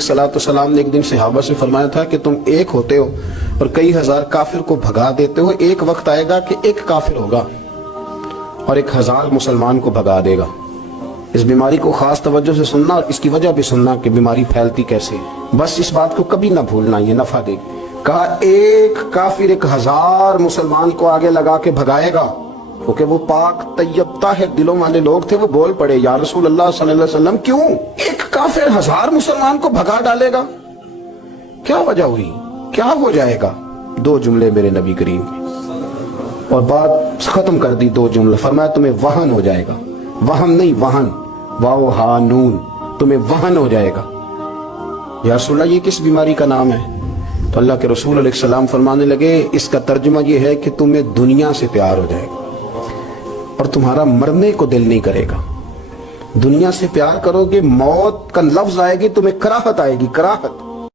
सलाम ने एक दिन सहाबा से फरमाया था कि तुम एक होते हो और कई हजार काफिर को भगा देते हो, एक वक्त आएगा कि एक काफिर होगा और 1000 मुसलमान को भगा देगा। इस बीमारी को खास तवज्जो से सुनना और इसकी वजह भी सुनना कि बीमारी फैलती कैसे है। बस इस बात को कभी ना भूलना, ये नफा देगी। कहा एक काफिर 1000 मुसलमान को आगे लगा के भगाएगा, क्योंकि वो पाक तैयब ताहिर दिलों वाले लोग थे। वो बोल पड़े, या रसूल अल्लाह सल्लल्लाहु अलैहि वसल्लम, क्यों एक काफिर 1000 मुसलमान को भगा डालेगा? क्या वजह हुई, क्या हो जाएगा? 2 जुमले मेरे नबी करीम के, और बात खत्म कर दी। 2 जुमले फरमाया, तुम्हें वहन हो जाएगा। वहन नहीं, वहन, वाओ हा नून, तुम्हें वहन हो जाएगा। या रसूल अल्लाह, ये किस बीमारी का नाम है? तो अल्लाह के रसूल अलैहि सलाम फरमाने लगे, इसका तर्जुमा ये है कि तुम्हें दुनिया से प्यार हो जाएगा और तुम्हारा मरने को दिल नहीं करेगा। दुनिया से प्यार करोगे, मौत का लफ्ज आएगी, तुम्हें कराहत आएगी, कराहत।